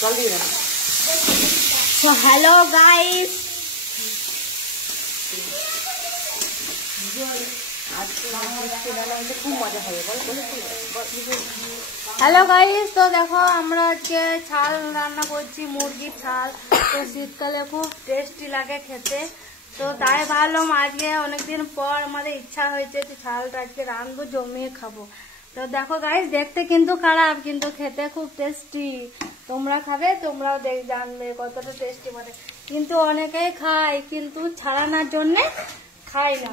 জল দিয়ে দেন। তো হ্যালো গাইস, খুব মজা হবে। হ্যালো গাইস, তো দেখো আমরা আজকে ছাল রান্না করছি, মুরগির ছাল। তো শীতকালে খুব টেস্টি লাগে খেতে, তো তাই ভাবলাম আজকে অনেকদিন পর আমাদের ইচ্ছা হয়েছে যে ছালটা আজকে রাঁধবো, জমিয়ে খাবো। তো দেখো গাইস, দেখতে কিন্তু খারাপ, কিন্তু খেতে খুব টেস্টি। তোমরা খাবে, তোমরাও জানবে কতটা টেস্টি বলে। কিন্তু অনেকেই খায়, কিন্তু ছাড়ানোর জন্য খায় না।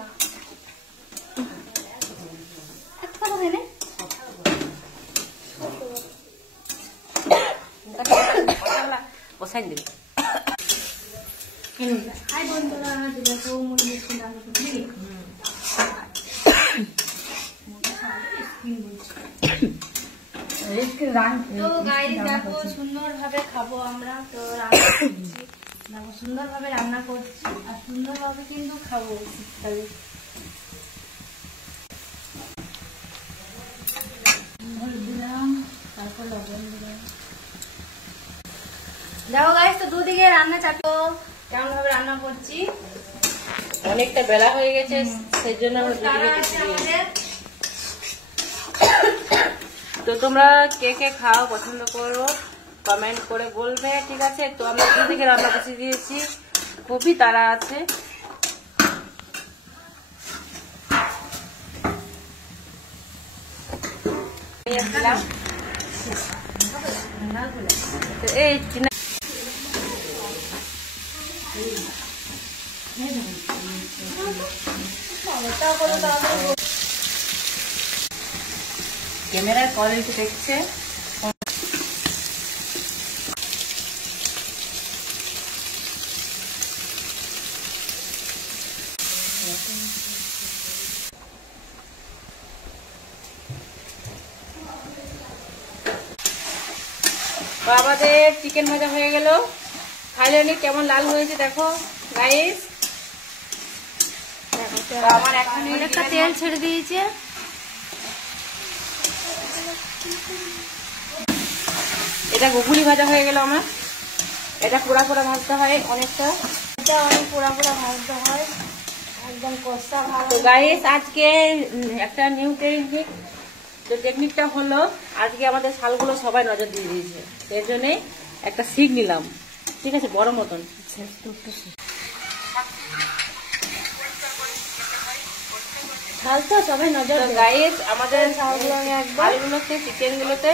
বসাই দেবে। হাই বন্ধুরা, দেখো মুরগির দেখো সুন্দর ভাবে খাবো আমরা। তো রান্না করছি, দেখো সুন্দর ভাবে রান্না করছি, আর সুন্দর ভাবে কিন্তু খাবো শীতকালে। তারপর লবণ দিলাম। দেখো গাইস, তো দুদিকে রান্না চাটো কেমন ভাবে রান্না করছি। অনেকটা বেলা হয়ে গেছে, সেই জন্য তো তোমরা কে কে খাও পছন্দ করো কমেন্ট করে বলবে, ঠিক আছে। তো আমরা দুদিকে রান্না বসিয়ে দিয়েছি, খুবই তাড়া আছে। এই ক্যামেরার কোয়ালিটি দেখছে। আমাদের চিকেন ভাজা হয়ে গেল, খাইলে কেমন লাল হয়েছে দেখো গাইস। আমার এখন একটা তেল ছেড়ে দিয়েছে। এটা ঘুগনি ভাজা হয়ে গেল আমার। এটা পোড়া পোড়া ভাজতে হয় অনেকটা, এটা অনেক পোড়া পোড়া ভাজতে হয়, একদম কষা ভালো। তো গাইস, আজকে একটা নিউ টেকনিক। তো টেকনিকটা হলো, আজকে আমাদের শালগুলো সবাই নজর দিয়ে দিয়েছে, এর জন্যে একটা শিক নিলাম, ঠিক আছে, বড় মতন। শাল তো সবাই নজর। গাইস, আমাদের শালগুলোতে চিকেনগুলোতে